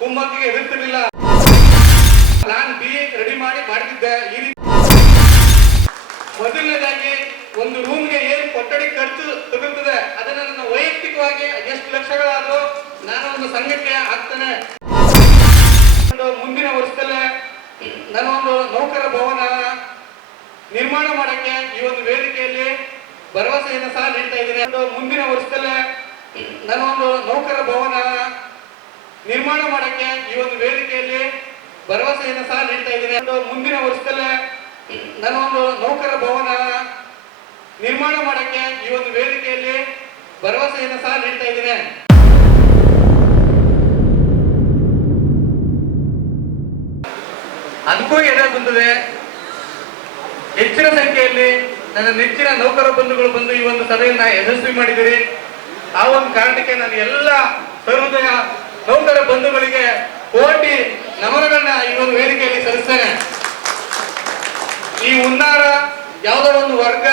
ಕುಮ್ಮಕ್ಕಿಗೆ ಎದುರ್ತಿರ್ಲಿಲ್ಲ plan B ready ಮಾಡಿ ಮಾಡ್ತಿದ್ದೆ ಈ ರೀತಿ ಮೊದಲನೇದಾಗಿ ಒಂದು ರೂಮ್ಗೆ ಏನು ಕೊಠಡಿ ಖರ್ಚು ತಗುತ್ತದೆ ಅದನ್ನ ನನ್ನ ವೈಯಕ್ತಿಕವಾಗಿ ಎಷ್ಟು ಲಕ್ಷಗಳಾದರೂ ನಾನು ಒಂದು ಹಾಕ್ತೇನೆ ಒಂದು ಮುಂದಿನ ವರ್ಷದಲ್ಲೇ ನಾನು ಒಂದು ನೌಕರ ಭವನ ನಿರ್ಮಾಣ ಮಾಡಕ್ಕೆ ಈ ಒಂದು ವೇದಿಕೆಯಲ್ಲಿ ಭರವಸೆಯನ್ನು ಸಹ ನೀಡ್ತಾ ಇದ್ದೀನಿ. ಮುಂದಿನ ವರ್ಷದಲ್ಲೇ ನಾನು ಒಂದು ನೌಕರ ಭವನ ನಿರ್ಮಾಣ ಮಾಡಕ್ಕೆ ಈ ಒಂದು ವೇದಿಕೆಯಲ್ಲಿ ಭರವಸೆಯನ್ನು ಸಹ ನೀಡ್ತಾ ಇದ್ದೇನೆ. ಮುಂದಿನ ವರ್ಷದಲ್ಲೇ ನನ್ನ ಒಂದು ನೌಕರ ಭವನ ನಿರ್ಮಾಣ ಮಾಡಕ್ಕೆ ಈ ಒಂದು ವೇದಿಕೆಯಲ್ಲಿ ಭರವಸೆಯನ್ನು ಸಹ ನೀಡ್ತಾ ಇದ್ದೇನೆ. ಅದಕ್ಕೂ ಎಡೆ ಬಂದಿದೆ ಹೆಚ್ಚಿನ ಸಂಖ್ಯೆಯಲ್ಲಿ ನನ್ನ ನೆಚ್ಚಿನ ನೌಕರ ಬಂಧುಗಳು ಬಂದು ಈ ಒಂದು ಸಭೆಯನ್ನ ಯಶಸ್ವಿ ಮಾಡಿದಿರಿ ಆ ಒಂದು ಕಾರಣಕ್ಕೆ ನಾನು ಎಲ್ಲ ಸರ್ವೋದಯ ನೌಕರ ಬಂಧುಗಳಿಗೆ ಕೋಟಿ ನಮನಗಳನ್ನ ಈ ಒಂದು ವೇದಿಕೆಯಲ್ಲಿ ಸಲ್ಲಿಸ್ತೇನೆ. ಈ ಹುನ್ನಾರ ಯಾವುದೋ ಒಂದು ವರ್ಗ,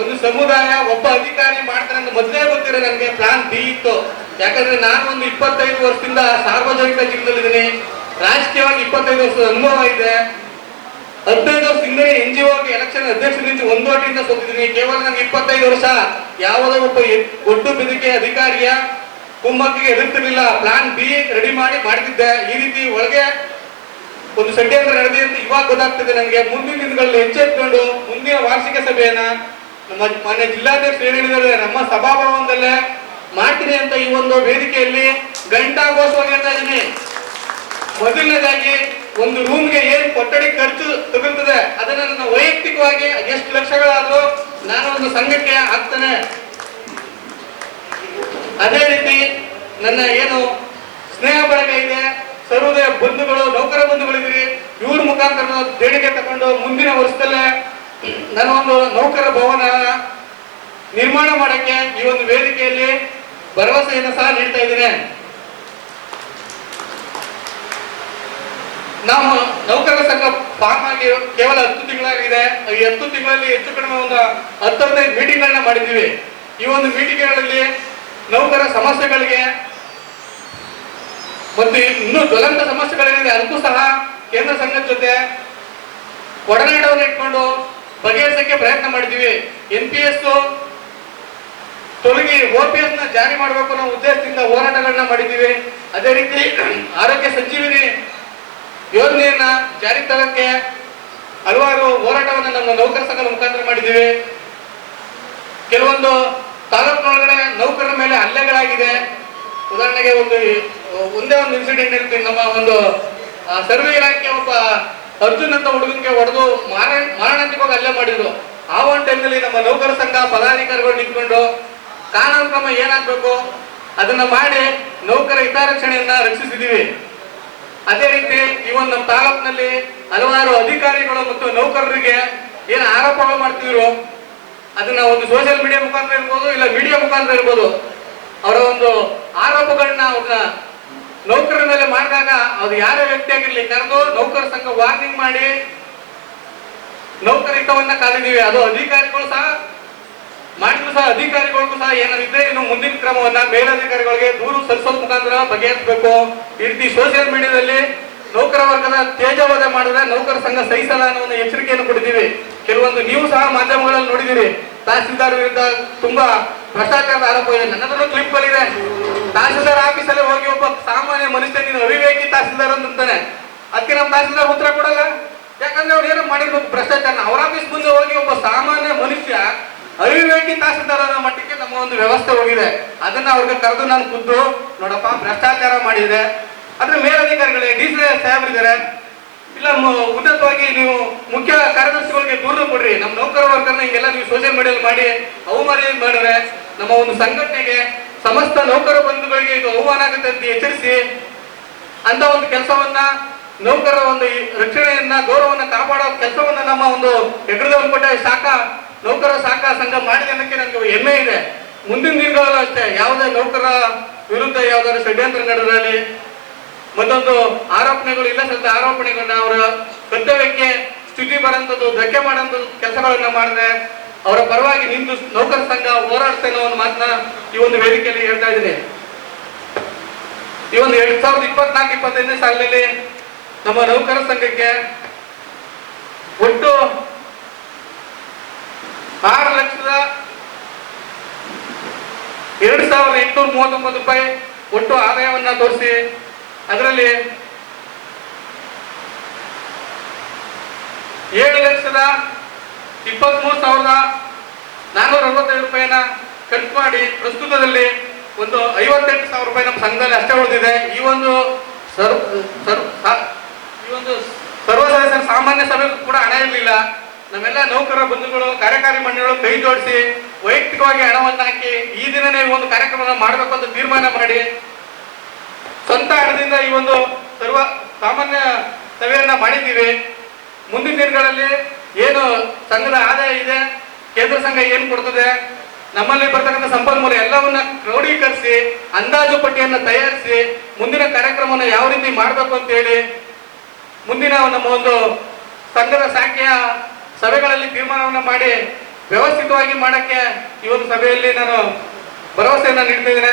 ಒಂದು ಸಮುದಾಯ, ಒಬ್ಬ ಅಧಿಕಾರಿ ಮಾಡ್ತಾರೆ ಅಂತ ಮೊದಲೇ ಗೊತ್ತಿರೋ ನನಗೆ ಪ್ಲಾನ್ ಬಿ ಇತ್ತು. ಯಾಕಂದ್ರೆ ನಾನು ಒಂದು ಇಪ್ಪತ್ತೈದು ವರ್ಷದಿಂದ ಸಾರ್ವಜನಿಕ ಜೀವನದಲ್ಲಿದ್ದೀನಿ. ರಾಜಕೀಯವಾಗಿ ಇಪ್ಪತ್ತೈದು ವರ್ಷದ ಅನುಭವ ಇದೆ. ಹದಿನೈದು ವರ್ಷ ಹಿಂದೆ ಎನ್ ಜಿ ಒಗೆ ಎಲೆಕ್ಷನ್ ಅಧ್ಯಕ್ಷರಿಂದ ಒಂದು ಓಟಿಂದ ಸೋತಿದ್ದೀನಿ. ಕೇವಲ ನನಗೆ ಇಪ್ಪತ್ತೈದು ವರ್ಷ. ಯಾವುದೋ ಒಬ್ಬ ಒಟ್ಟು ಬೆದರಿಕೆ ಅಧಿಕಾರಿಯ ಕುಮ್ಮಕ್ಕಿಗೆ ಎದುರ್ತಿರ್ಲಿಲ್ಲ. ಪ್ಲಾನ್ ಬಿ ರೆಡಿ ಮಾಡಿ ಮಾಡ್ತಿದ್ದೆ ಈ ರೀತಿ ಒಳಗೆ ಒಂದು ಷಡ್ಯಂತ್ರ ನಡೆದಿದೆ ಅಂತ ಇವಾಗ ಗೊತ್ತಾಗ್ತದೆ ನನಗೆ ಮುಂದಿನ ದಿನಗಳಲ್ಲಿ ಎಚ್ಚೆತ್ಕೊಂಡು ಮುಂದಿನ ವಾರ್ಷಿಕ ಸಭೆಯನ್ನ ನಮ್ಮ ಮಾನ್ಯ ಜಿಲ್ಲಾಧ್ಯಕ್ಷರು ನಮ್ಮ ಸಭಾಭವನದಲ್ಲೇ ಮಾಡ್ತೀನಿ ಅಂತ ಈ ಒಂದು ವೇದಿಕೆಯಲ್ಲಿ ಗಂಟಾಘೋಷವಾಗಿ ಹೇಳ್ತಾ ಇದ್ದೀನಿ. ಮೊದಲನೇದಾಗಿ ಒಂದು ರೂಮ್ಗೆ ಏನ್ ಕೊಠಡಿ ಖರ್ಚು ತಗುಲ್ತದೆ ಅದನ್ನ ನನ್ನ ವೈಯಕ್ತಿಕವಾಗಿ ಎಷ್ಟು ಲಕ್ಷಗಳಾದ್ರೂ ನಾನು ಒಂದು ಸಂಘಕ್ಕೆ ಹಾಕ್ತೇನೆ. ಅದೇ ನನ್ನ ಏನು ಸ್ನೇಹ ಬಳಕೆ ಇದೆ, ಸರ್ವೋದಯ ಬಂಧುಗಳು, ನೌಕರ ಬಂಧುಗಳಿದ್ದೀರಿ. ಇವ್ರ ಮುಖಾಂತರ ದೇಣಿಗೆ ತಗೊಂಡು ಮುಂದಿನ ವರ್ಷದಲ್ಲೇ ನನ್ನ ಒಂದು ನೌಕರ ಭವನ ನಿರ್ಮಾಣ ಮಾಡಕ್ಕೆ ಈ ಒಂದು ವೇದಿಕೆಯಲ್ಲಿ ಭರವಸೆಯನ್ನು ಸಹ ನೀಡ್ತಾ ಇದ್ದೀನಿ. ನಾವು ನೌಕರ ಸಂಘ ಫಾರ್ಮ್ ಆಗಿ ಕೇವಲ ಹತ್ತು ತಿಂಗಳಾಗಿದೆ. ಈ ಹತ್ತು ತಿಂಗಳಲ್ಲಿ ಹೆಚ್ಚು ಕಡಿಮೆ ಒಂದು ಹತ್ತು ಹದಿನೈದು ಮೀಟಿಂಗ್ಗಳನ್ನ ಮಾಡಿದ್ದೀವಿ. ಈ ಒಂದು ಮೀಟಿಂಗ್ಗಳಲ್ಲಿ ನೌಕರ ಸಮಸ್ಯೆಗಳಿಗೆ ಮತ್ತು ಇನ್ನೂ ಜ್ವಲಂತ ಸಮಸ್ಯೆಗಳೇನಿದೆ, ಅದಕ್ಕೂ ಸಹ ಕೇಂದ್ರ ಸಂಘದ ಜೊತೆ ಒಡನಾಟವನ್ನು ಇಟ್ಕೊಂಡು ಬಗೆಹರಿಸಕ್ಕೆ ಪ್ರಯತ್ನ ಮಾಡಿದ್ದೀವಿ. ಎನ್ ಪಿ ಎಸ್ ತೊಲಗಿ ಓ ಪಿ ಎಸ್ನ ಜಾರಿ ಮಾಡಬೇಕು ಅನ್ನೋ ಉದ್ದೇಶದಿಂದ ಹೋರಾಟಗಳನ್ನ ಮಾಡಿದ್ದೀವಿ. ಅದೇ ರೀತಿ ಆರೋಗ್ಯ ಸಂಜೀವಿನಿ ಯೋಜನೆಯನ್ನ ಜಾರಿ ತರಕ್ಕೆ ಹಲವಾರು ಹೋರಾಟವನ್ನು ನಮ್ಮ ನೌಕರ ಸಂಘದ ಮುಖಾಂತರ ಮಾಡಿದ್ದೀವಿ. ಕೆಲವೊಂದು ತಾಲೂಕಿನೊಳಗಡೆ ನೌಕರರ ಮೇಲೆ ಹಲ್ಲೆಗಳಾಗಿದೆ. ಉದಾಹರಣೆಗೆ ಒಂದು ಒಂದೇ ಒಂದು ಇನ್ಸಿಡೆಂಟ್ ಇರ್ತೀನಿ ನಮ್ಮ ಒಂದು ಸರ್ವೆ ಇಲಾಖೆ ಒಬ್ಬ ಅರ್ಜುನ್ ಅಂತ ಹುಡುಗನಿಗೆ ಹೊಡೆದು ಮಾರ ಮಾರಣಾಂತಿಕವಾಗಿ ಅಲ್ಲೇ ಮಾಡಿದ್ರು. ಆ ಒಂದು ಟೈಮ್ನಲ್ಲಿ ನಮ್ಮ ನೌಕರ ಸಂಘ ಪದಾಧಿಕಾರಿಗಳು ನಿಂತ್ಕೊಂಡು, ಕಾನೂನು ಕ್ರಮ ಏನಾಗಬೇಕು? ಅದನ್ನ ಮಾಡಿ ನೌಕರ ಹಿತರಕ್ಷಣೆಯನ್ನ ರಕ್ಷಿಸಿದೀವಿ. ಅದೇ ರೀತಿ ಈ ಒಂದು ನಮ್ಮ ತಾಲೂಕಿನಲ್ಲಿ ಹಲವಾರು ಅಧಿಕಾರಿಗಳು ಮತ್ತು ನೌಕರರಿಗೆ ಏನು ಆರೋಪಗಳು ಮಾಡ್ತಿದ್ರು. ಅದನ್ನ ಒಂದು ಸೋಷಿಯಲ್ ಮೀಡಿಯಾ ಮುಖಾಂತರ ಇರ್ಬೋದು, ಇಲ್ಲ ಮೀಡಿಯಾ ಮುಖಾಂತರ ಇರ್ಬೋದು. ಅವರ ಒಂದು ಆರೋಪಗಳನ್ನ ಅವ್ರನ್ನ ನೌಕರರ ಮೇಲೆ ಮಾಡಿದಾಗ ಅದು ಯಾರೇ ವ್ಯಕ್ತಿ ಆಗಿರ್ಲಿ ಕರೆದು ನೌಕರ ಸಂಘ ವಾರ್ನಿಂಗ್ ಮಾಡಿ ನೌಕರ ಹಿತವನ್ನ ಅದು ಅಧಿಕಾರಿಗಳು ಸಹ, ಮಾಡಿದ್ರು ಸಹ, ಅಧಿಕಾರಿಗಳಿಗೂ ಸಹ ಏನಾದಿದ್ರೆ ಇನ್ನು ಮುಂದಿನ ಕ್ರಮವನ್ನ ಮೇಲಧಿಕಾರಿಗಳಿಗೆ ದೂರು ಸಲ್ಲಿಸೋದ್ ಮುಖಾಂತರ ಬಗೆಹರಿಸಬೇಕು. ಈ ರೀತಿ ಸೋಷಿಯಲ್ ಮೀಡಿಯಾದಲ್ಲಿ ನೌಕರ ವರ್ಗದ ತೇಜವಾದ ಮಾಡಿದ್ರೆ ನೌಕರ ಸಂಘ ಸಹಿಸಲ್ಲ ಅನ್ನೋ ಒಂದು ಎಚ್ಚರಿಕೆಯನ್ನು ಕೊಟ್ಟಿದ್ದೀವಿ. ಕೆಲವೊಂದು ನೀವು ಸಹ ಮಾಧ್ಯಮಗಳಲ್ಲಿ ನೋಡಿದಿರಿ ತಹಸೀಲ್ದಾರ್ ವಿರುದ್ಧ ತುಂಬಾ ಭ್ರಷ್ಟಾಚಾರದ ಆರೋಪ ಇದೆ. ನನ್ನ ಹತ್ರನೂ ಕ್ಲಿಪ್ ಇದೆ. ತಹಸೀಲ್ದಾರ್ ಆಫೀಸಲ್ಲಿ ಹೋಗಿ ಒಬ್ಬ ಸಾಮಾನ್ಯ ಮನುಷ್ಯ ನೀನು ಅವಿವೇಕಿ ತಹಸೀಲ್ದಾರ್ ಅಂತಾನೆ. ಅದಕ್ಕೆ ನಮ್ಮ ತಹಸೀಲ್ದಾರ್ ಉತ್ತರ ಕೊಡಲ್ಲ. ಯಾಕಂದ್ರೆ ಅವ್ರು ಏನೋ ಮಾಡಿರ್ಬೇಕು ಭ್ರಷ್ಟಾಚಾರ ಅವ್ರ ಆಫೀಸ್ ಮುಂದೆ ಹೋಗಿ ಒಬ್ಬ ಸಾಮಾನ್ಯ ಮನುಷ್ಯ ಅವಿವೇಕಿ ಅನ್ನೋ ಮಟ್ಟಕ್ಕೆ ನಮ್ಮ ಒಂದು ವ್ಯವಸ್ಥೆ ಹೋಗಿದೆ. ಅದನ್ನ ಅವ್ರಿಗೆ ಕರೆದು ನಾನು ಖುದ್ದು, ನೋಡಪ್ಪ ಭ್ರಷ್ಟಾಚಾರ ಮಾಡಿದೆ. ಅದ್ರ ಮೇಲಧಿಕಾರಿಗಳೇ, ಡಿ ಸಿ ಸಾಹೇಬ್ರಿದ್ದಾರೆ. ಇಲ್ಲ ಉನ್ನತವಾಗಿ ನೀವು ಮುಖ್ಯ ಕಾರ್ಯದರ್ಶಿಗಳಿಗೆ ದೂರ ಕೊಡ್ರಿ. ನಮ್ಮ ನೌಕರ ವರ್ಗನ ಹಿಂಗೆಲ್ಲ ನೀವು ಸೋಷಿಯಲ್ ಮೀಡಿಯಲ್ಲಿ ಮಾಡಿ ಅವಮಾನ ಮಾಡಿದ್ರೆ ನಮ್ಮ ಒಂದು ಸಂಘಟನೆಗೆ ಸಮಸ್ತ ನೌಕರ ಬಂಧುಗಳಿಗೆ ಇದು ಅವಮಾನ ಆಗುತ್ತೆ ಅಂತ ಎಚ್ಚರಿಸಿ, ಅಂತ ಒಂದು ಕೆಲಸವನ್ನ ನೌಕರರ ಒಂದು ರಕ್ಷಣೆಯನ್ನ, ಗೌರವವನ್ನ ಕಾಪಾಡೋ ಕೆಲಸವನ್ನ ನಮ್ಮ ಒಂದು ಹೆಗಡೆ ಶಾಖ, ನೌಕರ ಶಾಖಾ ಸಂಘ ಮಾಡಿದೆ ಅನ್ನಕ್ಕೆ ನನಗೆ ಹೆಮ್ಮೆ ಇದೆ. ಮುಂದಿನ ದಿನಗಳಲ್ಲೂ ಅಷ್ಟೇ, ಯಾವುದೇ ನೌಕರ ವಿರುದ್ಧ ಯಾವ್ದಾದ್ರು ಷಡ್ಯಂತ್ರ ನಡೆದಲ್ಲಿ ಮತ್ತೊಂದು ಆರೋಪಣೆಗಳು ಇಲ್ಲ, ಸ್ವಲ್ಪ ಆರೋಪಣೆಗಳನ್ನ ಅವರ ಕರ್ತವ್ಯಕ್ಕೆ ಸ್ಥಿತಿ ಬರಂತದ್ದು ಧಕ್ಕೆ ಮಾಡೋಂಥ ಕೆಲಸಗಳನ್ನ ಮಾಡಿದ್ರೆ ಅವರ ಪರವಾಗಿ ನಿಂದು ನೌಕರ ಸಂಘ ಹೋರಾಡ್ತೇನೆ ಅನ್ನೋ ಒಂದು ಮಾತನ್ನ ಈ ಒಂದು ವೇದಿಕೆಯಲ್ಲಿ ಹೇಳ್ತಾ ಇದ್ದೀನಿ. ಈ ಒಂದು ಎರಡ್ ಸಾವಿರದ ಇಪ್ಪತ್ನಾಲ್ಕು, ಇಪ್ಪತ್ತೈದನೇ ಸಾಲಿನಲ್ಲಿ ನಮ್ಮ ನೌಕರ ಸಂಘಕ್ಕೆ ಒಟ್ಟು ಆರು ಲಕ್ಷದ ಎರಡು ಸಾವಿರದ ಎಂಟುನೂರ ಮೂವತ್ತೊಂಬತ್ತು ರೂಪಾಯಿ ಒಟ್ಟು ಆದಾಯವನ್ನ ತೋರಿಸಿ ಅದರಲ್ಲಿ ಏಳು ಲಕ್ಷದ ಇಪ್ಪತ್ಮೂರು ಸಾವಿರದ ನಾನ್ನೂರ ಅರವತ್ತೈದು ರೂಪಾಯಿನ ಖರ್ಚು ಮಾಡಿ ಪ್ರಸ್ತುತದಲ್ಲಿ ಒಂದು ಐವತ್ತೆಂಟು ಸಾವಿರ ರೂಪಾಯಿ ನಮ್ಮ ಸಂಘದಲ್ಲಿ ಅಷ್ಟೇ ಉಳಿದಿದೆ. ಈ ಒಂದು ಸರ್ ಸರ್ ಈ ಒಂದು ಸರ್ವ ಸದಸ್ಯರ ಸಾಮಾನ್ಯ ಸಭೆಗೂ ಕೂಡ ಹಣ ಇರಲಿಲ್ಲ. ನಮ್ಮೆಲ್ಲ ನೌಕರ ಬಂಧುಗಳು, ಕಾರ್ಯಕಾರಿ ಮಂಡಳಿಗಳು ಕೈ ಜೋಡಿಸಿ ವೈಯಕ್ತಿಕವಾಗಿ ಹಣವನ್ನು ಹಾಕಿ ಈ ದಿನನೇ ಒಂದು ಕಾರ್ಯಕ್ರಮ ಮಾಡಬೇಕು ಅಂತ ತೀರ್ಮಾನ ಮಾಡಿ ಸ್ವಂತ ಹಣದಿಂದ ಈ ಒಂದು ಸರ್ವ ಸಾಮಾನ್ಯ ಸಭೆಯನ್ನ ಮಾಡಿದ್ದೀವಿ. ಮುಂದಿನ ದಿನಗಳಲ್ಲಿ ಏನು ಸಂಘದ ಆದಾಯ ಇದೆ, ಕೇಂದ್ರ ಸಂಘ ಏನು ಕೊಡ್ತದೆ, ನಮ್ಮಲ್ಲಿ ಬರ್ತಕ್ಕಂಥ ಸಂಪನ್ಮೂಲ ಎಲ್ಲವನ್ನ ಕ್ರೋಢೀಕರಿಸಿ ಅಂದಾಜು ಪಟ್ಟಿಯನ್ನು ತಯಾರಿಸಿ, ಮುಂದಿನ ಕಾರ್ಯಕ್ರಮವನ್ನು ಯಾವ ರೀತಿ ಮಾಡಬೇಕು ಅಂತ ಹೇಳಿ, ಮುಂದಿನ ನಮ್ಮ ಒಂದು ಸಂಘದ ಶಾಖೆಯ ಸಭೆಗಳಲ್ಲಿ ತೀರ್ಮಾನವನ್ನು ಮಾಡಿ, ವ್ಯವಸ್ಥಿತವಾಗಿ ಮಾಡಕ್ಕೆ ಈ ಒಂದು ಸಭೆಯಲ್ಲಿ ನಾನು ಭರವಸೆಯನ್ನು ನೀಡ್ತಿದ್ದೇನೆ